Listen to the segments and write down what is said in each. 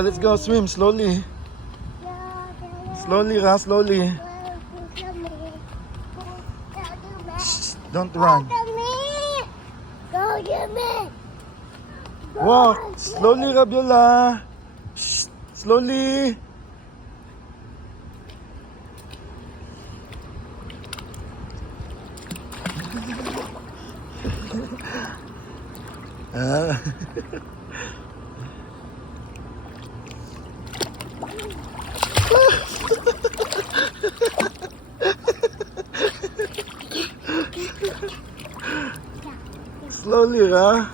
let's go. Swim slowly. Slowly, Ra, slowly. Shh, don't run. Walk. Slowly, Rabiola. Shh, slowly. Ah. Slowly, Ra.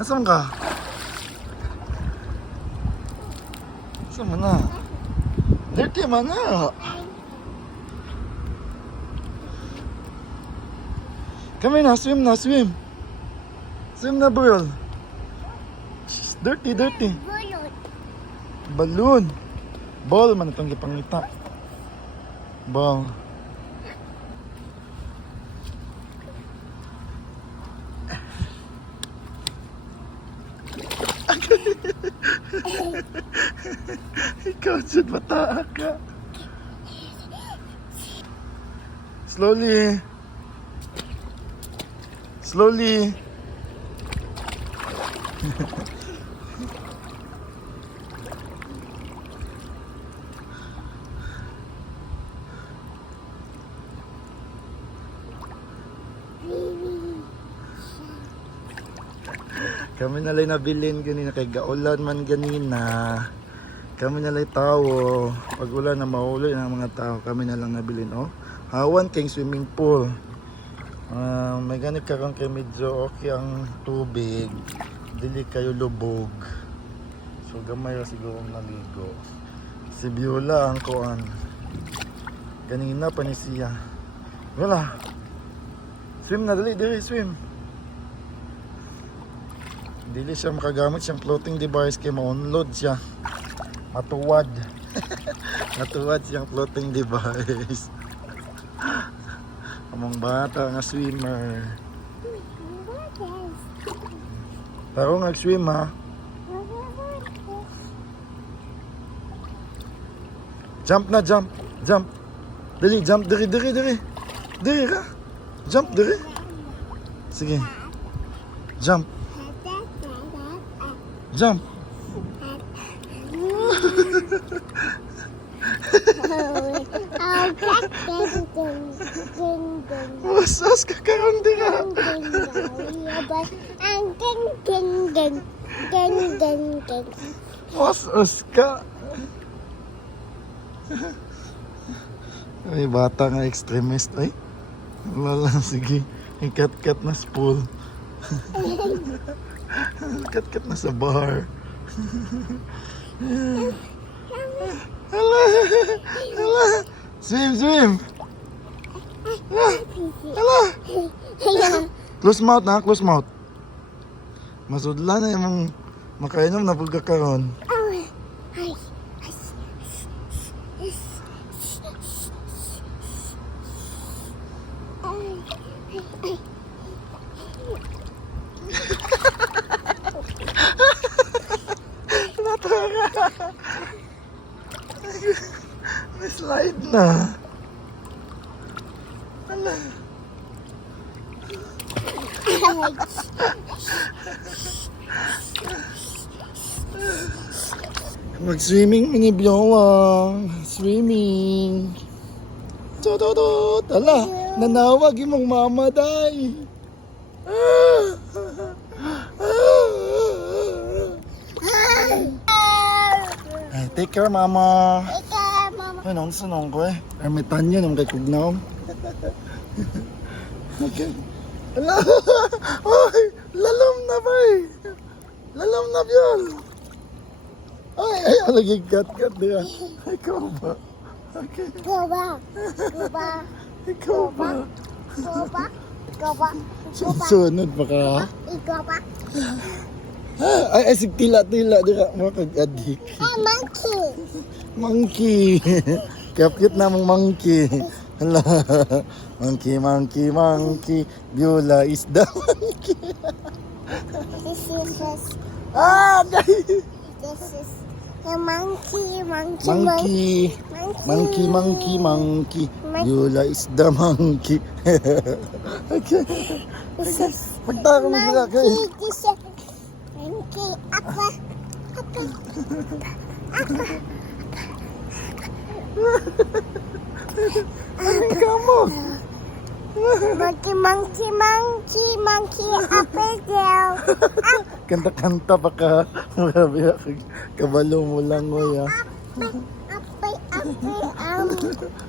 Nasaan ka? Nasaan mo na? Dirty man na. Kami na, swim na, swim. Swim na, Burl. Dirty, dirty. Balloon. Ball man itong gipangita. Ball. Ikaw dyan, bata ka. Slowly. Slowly. Kami nalay nabilin ganina kay gaulan man ganina. Kami nalay tao. Pag ulan na mahuli ng mga tao, kami na lang nabilin. Oh, hawan kay swimming pool. May ganit karon kay medyo okay ang tubig. Dili kayo lubog. So gamay ra siguro naligo. Si Biola ang kuan. Ganina pa ni siya. Wala. Swim na dali, dali swim. Dili siya makagamit siyang floating device kay ma-unload siya. Matuwad. Matuwad siyang floating device. Among bata nga swimmer. Taro nag-swim ha. Jump na, jump. Jump. Dali, jump. Diri, diri, diri. Diri ka. Jump, diri. Sige. Jump. Jump. Wasas ka karon dira. Wasas ka. Ay, bata nga extremist ay. Wala lang, sige. Ikat-kat na spool. Kat-kat na sa bar. Hala. Hala. Swim, swim. Hala. Close mouth na, close mouth. Masudla na yung makainom na pagkakaroon. May slide na. Hala. Mag-swimming mini Biola. Swimming. Tututut. Hala, nanawag imong mama day. Ay, take care mama. Ay, nung sanong ko eh. Ermitan yun, nung kay Kugnaw. Okay. Hala! Ay! Lalam na ba eh! Lalam na byan! Ay! Ay! Laging kat-kat diya. Ikaw ba? Okay. Ikaw ba? Ikaw ba? Ikaw ba? Ikaw ba? Ikaw ba? Sunod pa ka? Ikaw ba? Ay, sig tila-tila diya. Mga kag-adik. Monkey! Monkey! Kapit na mong monkey. Hala. Monkey, monkey, monkey. Beulah is the monkey. This is just, Ah! this is the monkey. Monkey. Monkey, monkey, monkey. Beulah is the monkey. Okay. This is Magtaka mo sila kayo. monkey. This is monkey. Apa. Ikaw mo. Monkey. Apa daw? Kanta-kanta pa ka. Kabalo mo lang mo ya. Apa.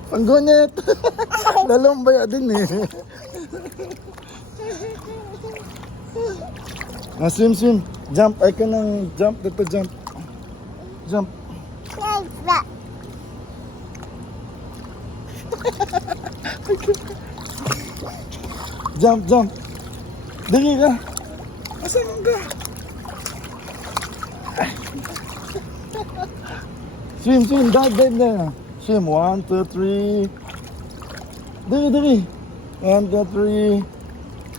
Panggonet. Dalawang baya din eh. Swim. Jump. Ay ka nang jump. Dito jump. Jump. Like that. Jump. Dali ka. Asan ka? Swim. Dive na. Swim. 1, 2, 3. Dali. 1, 2, 3.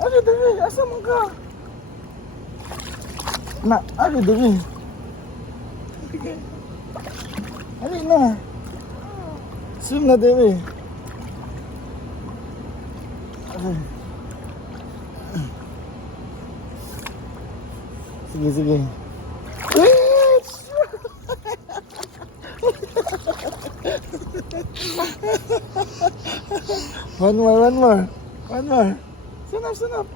Dali. Asan mo ka? Na, dali. Ali na. Swim na, dali. Sige. One more. Sunap.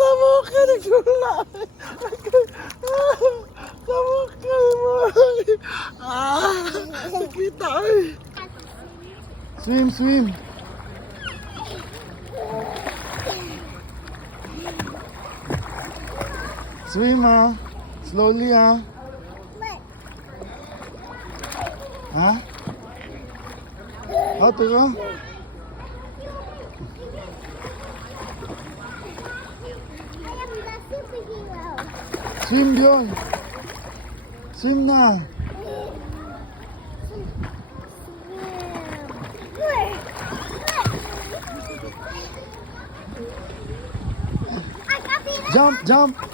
Sabok ka, nagtula. Sabok ka, nakita eh. Swim. Swim slowly How to go? I am the superhero. Swim, Bjorn. Swim na. Jump.